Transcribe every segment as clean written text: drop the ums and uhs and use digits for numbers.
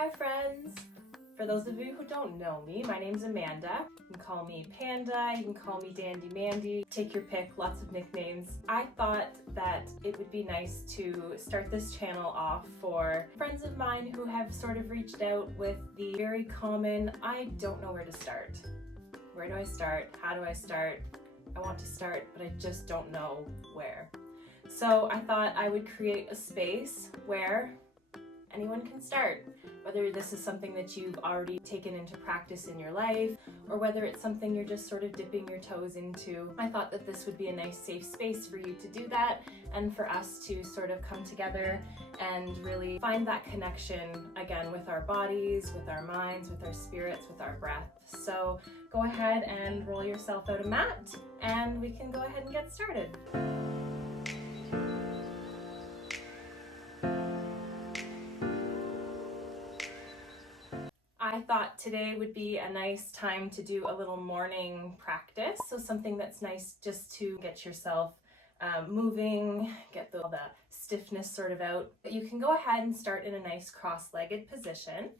Hi friends! For those of you who don't know me, my name's Amanda. You can call me Panda, you can call me Dandy Mandy, take your pick, lots of nicknames. I thought that it would be nice to start this channel off for friends of mine who have sort of reached out with the very common, I don't know where to start. Where do I start? How do I start? I want to start, but I just don't know where. So I thought I would create a space where anyone can start, whether this is something that you've already taken into practice in your life or whether it's something you're just sort of dipping your toes into. I thought that this would be a nice safe space for you to do that and for us to sort of come together and really find that connection again with our bodies, with our minds, with our spirits, with our breath. So go ahead and roll yourself out a mat and we can go ahead and get started. I thought today would be a nice time to do a little morning practice. So something that's nice just to get yourself moving, get all the stiffness sort of out. You can go ahead and start in a nice cross-legged position.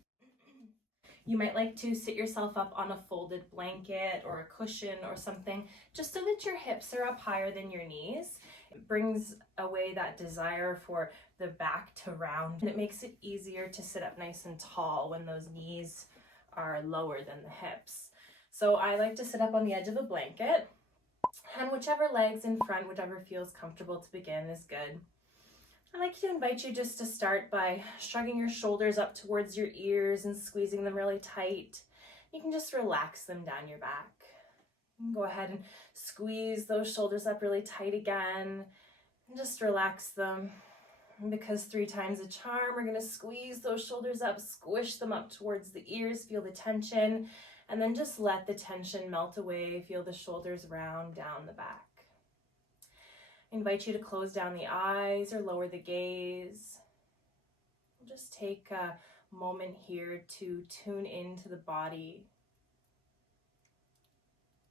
You might like to sit yourself up on a folded blanket or a cushion or something, just so that your hips are up higher than your knees. It brings away that desire for the back to round, and it makes it easier to sit up nice and tall when those knees are lower than the hips. So I like to sit up on the edge of a blanket, and whichever leg's in front, whichever feels comfortable to begin is good. I'd like to invite you just to start by shrugging your shoulders up towards your ears and squeezing them really tight. You can just relax them down your back. You can go ahead and squeeze those shoulders up really tight again and just relax them. And because 3 times a charm, we're going to squeeze those shoulders up, squish them up towards the ears, feel the tension, and then just let the tension melt away. Feel the shoulders round down the back. I invite you to close down the eyes or lower the gaze. Just take a moment here to tune into the body.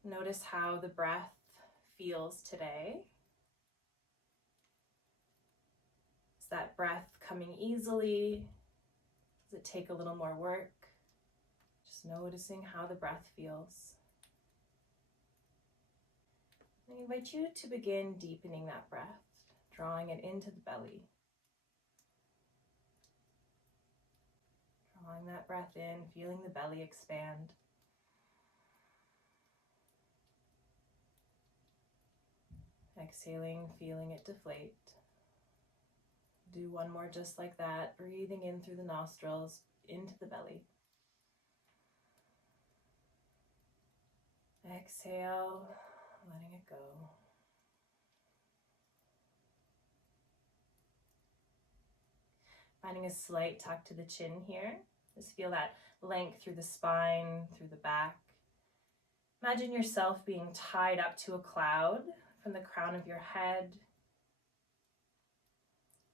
Notice how the breath feels today. Is that breath coming easily? Does it take a little more work? Just noticing how the breath feels. I invite you to begin deepening that breath, drawing it into the belly. Drawing that breath in, feeling the belly expand. Exhaling, feeling it deflate. Do one more just like that, breathing in through the nostrils, into the belly. Exhale, letting it go. Finding a slight tuck to the chin here. Just feel that length through the spine, through the back. Imagine yourself being tied up to a cloud from the crown of your head.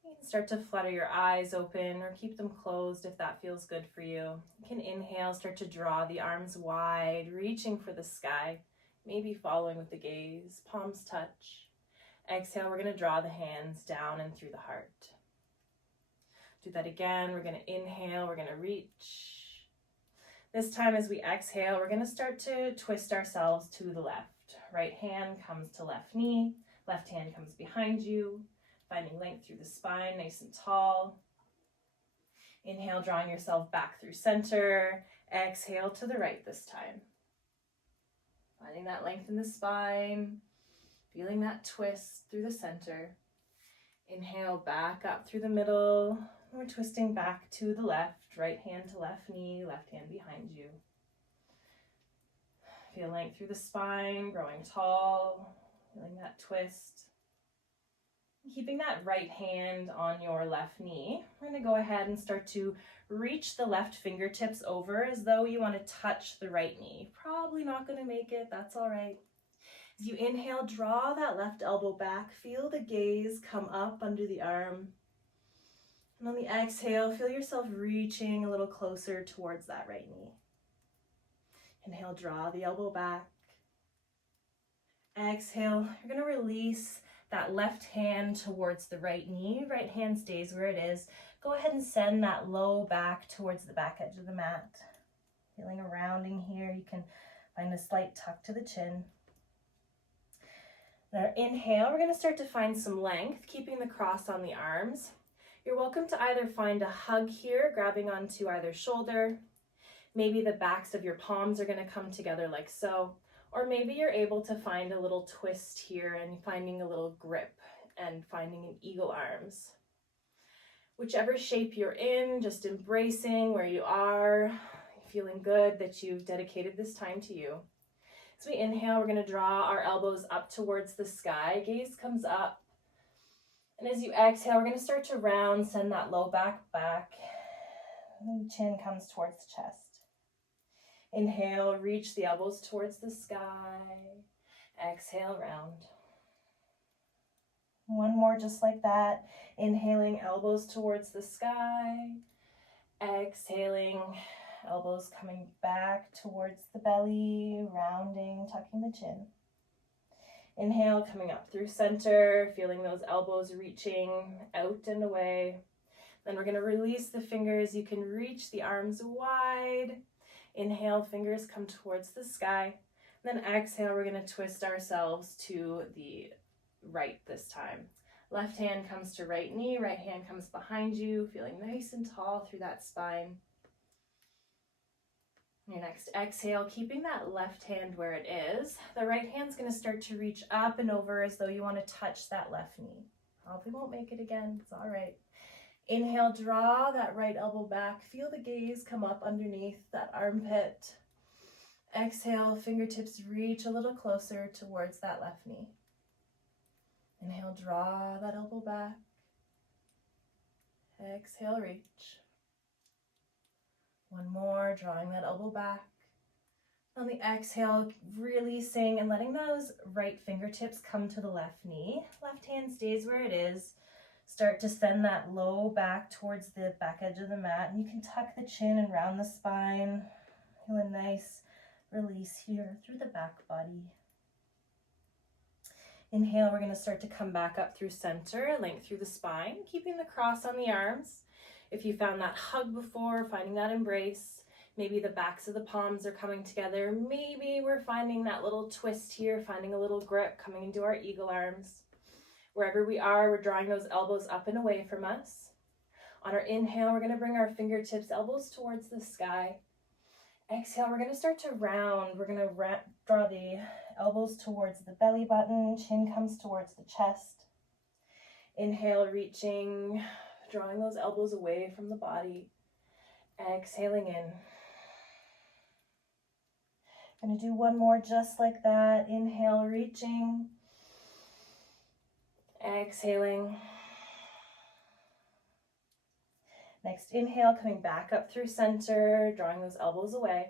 You can start to flutter your eyes open or keep them closed if that feels good for you. You can inhale, start to draw the arms wide, reaching for the sky, maybe following with the gaze, palms touch. Exhale, we're going to draw the hands down and through the heart. Do that again. We're going to inhale, we're going to reach. This time as we exhale, we're going to start to twist ourselves to the left. Right hand comes to left knee, left hand comes behind you, finding length through the spine, nice and tall. Inhale, drawing yourself back through center. Exhale to the right this time. Finding that length in the spine, feeling that twist through the center. Inhale, back up through the middle. We're twisting back to the left, right hand to left knee, left hand behind you. Feel length through the spine, growing tall, feeling that twist. Keeping that right hand on your left knee, we're going to go ahead and start to reach the left fingertips over as though you want to touch the right knee. Probably not going to make it, that's all right. As you inhale, draw that left elbow back, feel the gaze come up under the arm. And on the exhale, feel yourself reaching a little closer towards that right knee. Inhale, draw the elbow back. Exhale, you're going to release that left hand towards the right knee. Right hand stays where it is. Go ahead and send that low back towards the back edge of the mat. Feeling a rounding here. You can find a slight tuck to the chin. On our inhale, we're going to start to find some length, keeping the cross on the arms. You're welcome to either find a hug here, grabbing onto either shoulder. Maybe the backs of your palms are going to come together like so. Or maybe you're able to find a little twist here and finding a little grip and finding an eagle arms. Whichever shape you're in, just embracing where you are, feeling good that you've dedicated this time to you. As we inhale, we're going to draw our elbows up towards the sky. Gaze comes up. And as you exhale, we're going to start to round, send that low back back. And chin comes towards the chest. Inhale, reach the elbows towards the sky. Exhale, round. One more just like that. Inhaling, elbows towards the sky. Exhaling, elbows coming back towards the belly, rounding, tucking the chin. Inhale, coming up through center, feeling those elbows reaching out and away. Then we're going to release the fingers. You can reach the arms wide. Inhale, fingers come towards the sky. Then exhale, we're going to twist ourselves to the right this time. Left hand comes to right knee, right hand comes behind you, feeling nice and tall through that spine. Your next exhale, keeping that left hand where it is. The right hand's going to start to reach up and over as though you want to touch that left knee. Probably won't make it again. It's all right. Inhale, draw that right elbow back. Feel the gaze come up underneath that armpit. Exhale, fingertips reach a little closer towards that left knee. Inhale, draw that elbow back. Exhale, reach. One more, drawing that elbow back. On the exhale, releasing and letting those right fingertips come to the left knee. Left hand stays where it is. Start to send that low back towards the back edge of the mat. And you can tuck the chin and round the spine. Feel a nice release here through the back body. Inhale, we're going to start to come back up through center, length through the spine, keeping the cross on the arms. If you found that hug before, finding that embrace, maybe the backs of the palms are coming together. Maybe we're finding that little twist here, finding a little grip coming into our eagle arms. Wherever we are, we're drawing those elbows up and away from us. On our inhale, we're going to bring our fingertips, elbows towards the sky. Exhale, we're going to start to round. We're going to draw the elbows towards the belly button, chin comes towards the chest. Inhale, reaching, drawing those elbows away from the body. Exhaling in. I'm going to do one more just like that. Inhale, reaching. Exhaling. Next inhale, coming back up through center, drawing those elbows away.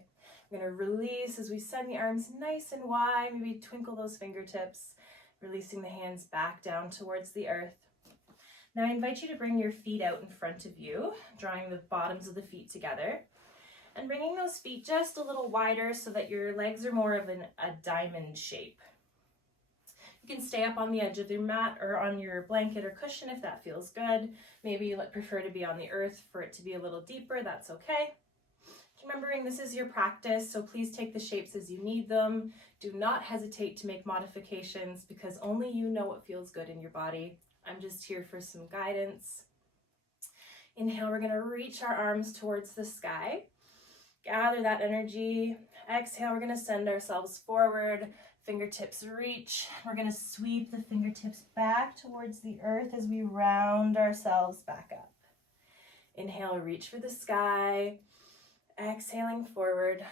We're going to release as we send the arms nice and wide, maybe twinkle those fingertips, releasing the hands back down towards the earth. Now I invite you to bring your feet out in front of you, drawing the bottoms of the feet together, and bringing those feet just a little wider so that your legs are more of a diamond shape. You can stay up on the edge of your mat or on your blanket or cushion if that feels good. Maybe you prefer to be on the earth for it to be a little deeper, that's okay. Remembering this is your practice, so please take the shapes as you need them. Do not hesitate to make modifications because only you know what feels good in your body. I'm just here for some guidance. Inhale, we're going to reach our arms towards the sky. Gather that energy. Exhale, we're going to send ourselves forward. Fingertips reach. We're going to sweep the fingertips back towards the earth as we round ourselves back up. Inhale, reach for the sky. Exhaling forward.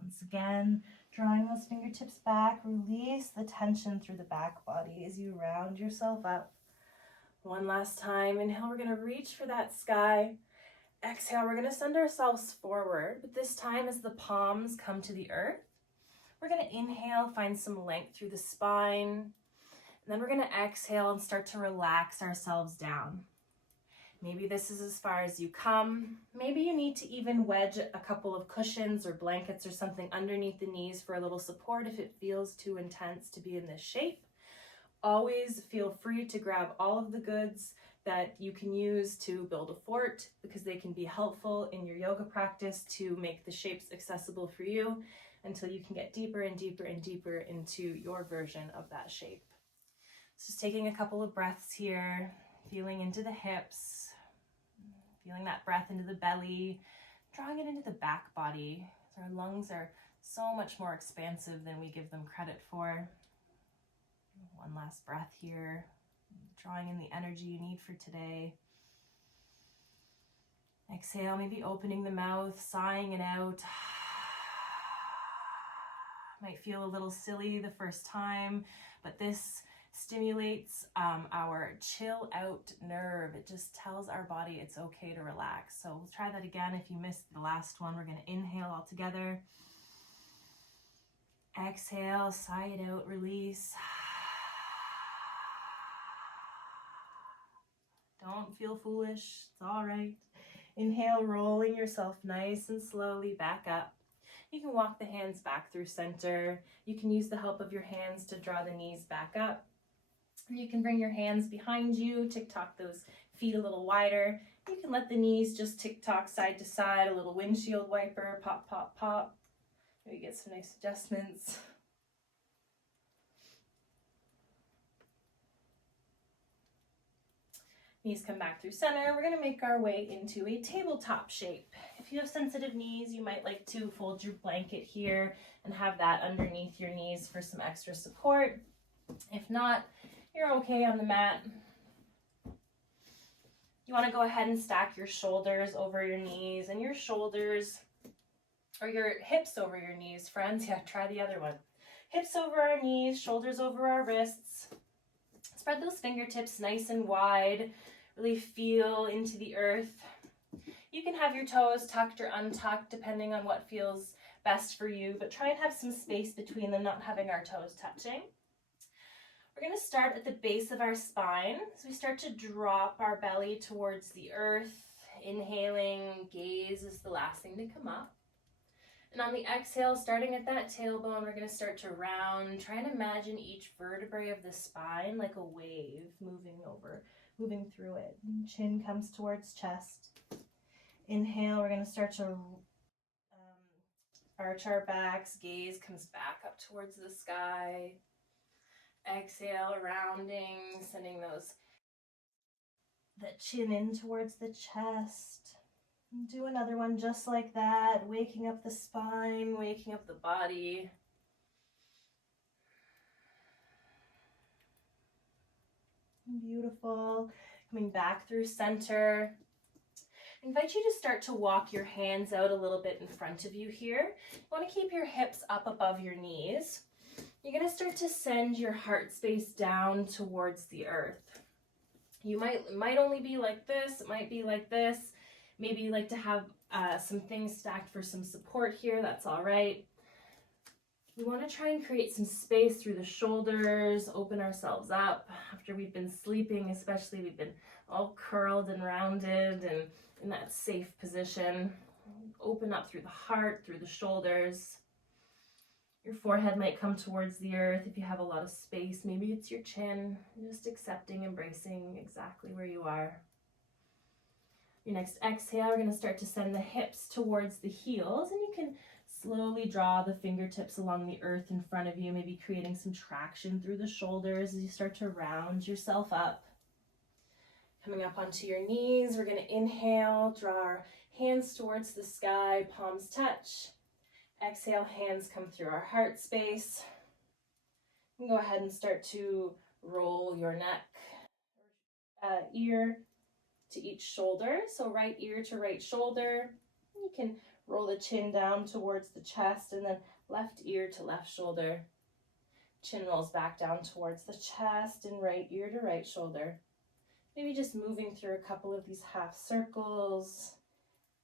Once again, drawing those fingertips back, release the tension through the back body as you round yourself up. One last time. Inhale, we're going to reach for that sky. Exhale, we're going to send ourselves forward, but this time as the palms come to the earth, we're going to inhale, find some length through the spine, and then we're going to exhale and start to relax ourselves down. Maybe this is as far as you come. Maybe you need to even wedge a couple of cushions or blankets or something underneath the knees for a little support if it feels too intense to be in this shape. Always feel free to grab all of the goods. that you can use to build a fort, because they can be helpful in your yoga practice to make the shapes accessible for you until you can get deeper and deeper and deeper into your version of that shape. So just taking a couple of breaths here, feeling into the hips, feeling that breath into the belly, drawing it into the back body. Our lungs are so much more expansive than we give them credit for. One last breath here, drawing in the energy you need for today. Exhale, maybe opening the mouth, sighing it out. Might feel a little silly the first time, but this stimulates our chill out nerve. It just tells our body it's okay to relax. So we'll try that again. If you missed the last one, we're going to inhale all together. Exhale, sigh it out, release. Don't feel foolish, it's all right. Inhale, rolling yourself nice and slowly back up. You can walk the hands back through center. You can use the help of your hands to draw the knees back up. You can bring your hands behind you, tick-tock those feet a little wider. You can let the knees just tick-tock side to side, a little windshield wiper, pop, pop, pop. Maybe get some nice adjustments. Knees come back through center. We're going to make our way into a tabletop shape. If you have sensitive knees, you might like to fold your blanket here and have that underneath your knees for some extra support. If not, you're okay on the mat. You want to go ahead and stack your shoulders over your knees and your shoulders, or your hips over your knees, friends. Yeah, try the other one. Hips over our knees, shoulders over our wrists. Spread those fingertips nice and wide. Really feel into the earth. You can have your toes tucked or untucked depending on what feels best for you, but try and have some space between them, not having our toes touching. We're going to start at the base of our spine. So we start to drop our belly towards the earth. Inhaling, gaze is the last thing to come up. And on the exhale, starting at that tailbone, we're going to start to round. Try and imagine each vertebrae of the spine like a wave moving through it. Chin comes towards chest. Inhale, we're going to start to arch our backs. Gaze comes back up towards the sky. Exhale, rounding, sending the chin in towards the chest. Do another one just like that, waking up the spine, waking up the body. Beautiful. Coming back through center. I invite you to start to walk your hands out a little bit in front of you here. You want to keep your hips up above your knees. You're going to start to send your heart space down towards the earth. You might only be like this, it might be like this. Maybe you like to have some things stacked for some support here, that's all right. We want to try and create some space through the shoulders, open ourselves up. After we've been sleeping, especially, we've been all curled and rounded and in that safe position. Open up through the heart, through the shoulders. Your forehead might come towards the earth if you have a lot of space. Maybe it's your chin, just accepting, embracing exactly where you are. Your next exhale, we're going to start to send the hips towards the heels, and you can slowly draw the fingertips along the earth in front of you, maybe creating some traction through the shoulders as you start to round yourself up. Coming up onto your knees, we're going to inhale, draw our hands towards the sky, palms touch. Exhale, hands come through our heart space. You can go ahead and start to roll your neck, ear to each shoulder. So right ear to right shoulder. You can roll the chin down towards the chest, and then left ear to left shoulder. Chin rolls back down towards the chest, and right ear to right shoulder. Maybe just moving through a couple of these half circles,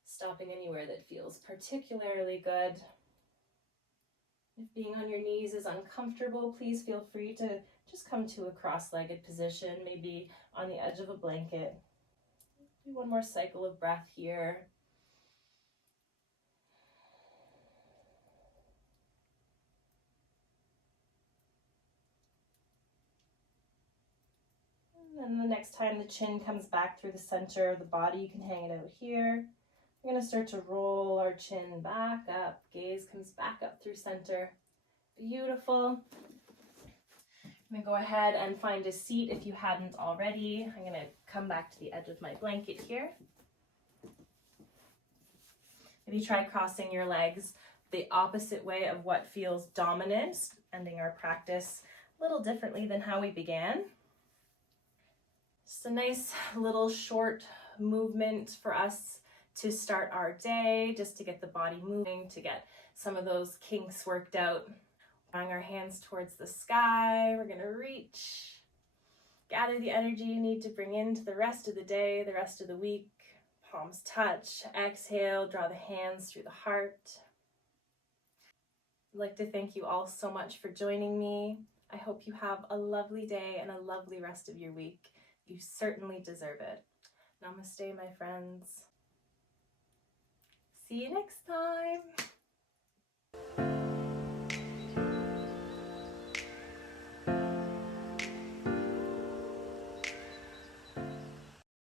stopping anywhere that feels particularly good. If being on your knees is uncomfortable, please feel free to just come to a cross-legged position, maybe on the edge of a blanket. Do one more cycle of breath here. And the next time the chin comes back through the center of the body, you can hang it out here. We're going to start to roll our chin back up. Gaze comes back up through center. Beautiful. I'm going to go ahead and find a seat if you hadn't already. I'm going to come back to the edge of my blanket here. Maybe try crossing your legs the opposite way of what feels dominant, ending our practice a little differently than how we began. Just a nice little short movement for us to start our day, just to get the body moving, to get some of those kinks worked out. Drawing our hands towards the sky, we're going to reach, gather the energy you need to bring into the rest of the day, the rest of the week. Palms touch, exhale, draw the hands through the heart. I'd like to thank you all so much for joining me. I hope you have a lovely day and a lovely rest of your week. You certainly deserve it. Namaste, my friends. See you next time.